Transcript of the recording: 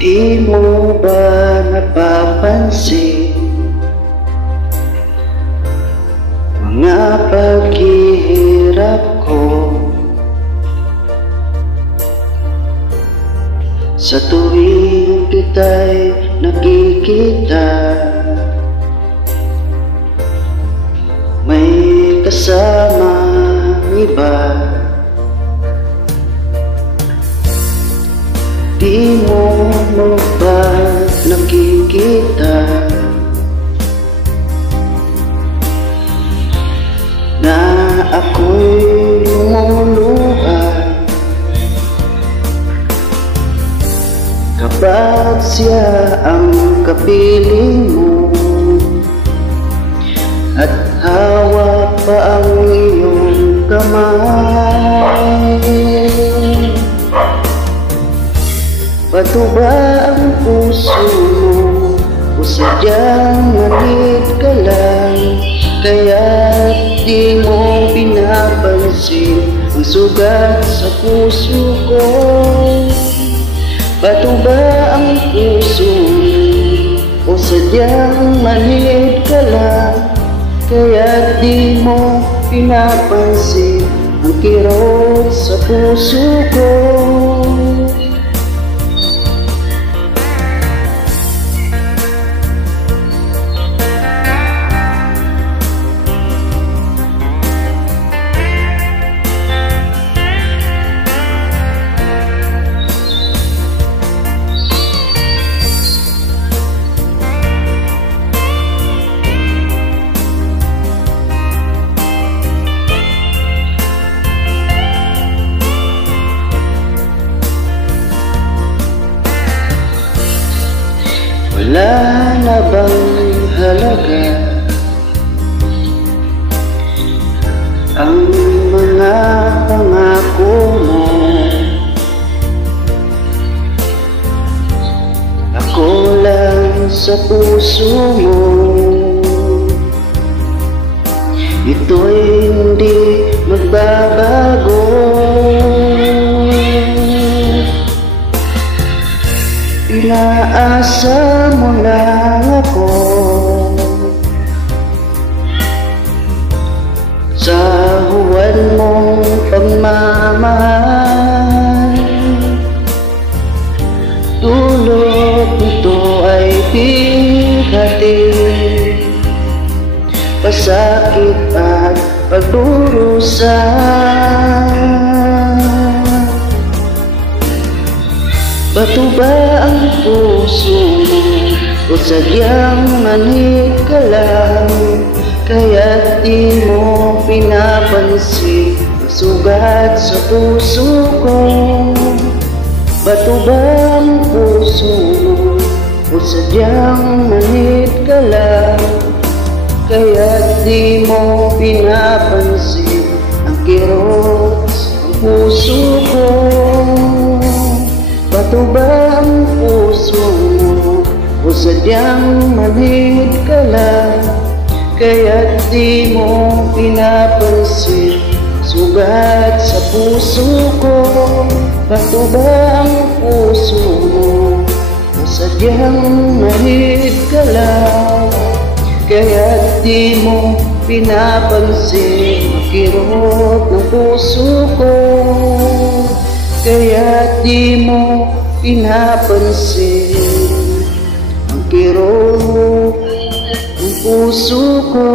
Di mo ba napapansin mga paghihirap ko sa tuwing kita'y nakikita? May kasamang iba. Di mo ba nakikita na ako'y lumuluha kapag siya ang kapiling mo at hawak pa ang iyong kamay? Bato ba ang puso mo o sadyang malit ka lang, kaya't di mo pinapansin ang sugat sa puso ko? Bato ba ang puso mo o sadyang malit ka lang, kaya't di mo pinapansin ang kirot sa puso ko? Wala na bang halaga ang mga pangako mo? Ako lang sa puso mo, ito'y hindi magbabago. Inaasa mo lang ako sa huwad mong pagmamahal. Dulot nito ay bigati, pasakit at pagdurusa. Bato ba ang puso mo o sadyang manhid ka lang, kaya't di mo pinapansin ang sugat sa puso ko? Bato ba ang puso mo o sadyang manhid ka lang, kaya't di mo pinapansin ang kirot ng puso ko? Bato ba ang puso mo o sadyang manhid ka lang, kaya't di mo pinapansin sugat sa puso ko? Bato ba ang puso mo o sadyang manhid ka lang, kaya't di mo pinapansin ang kirot ng puso ko? Kaya't di mo pinapansin ang kirot ng puso ko?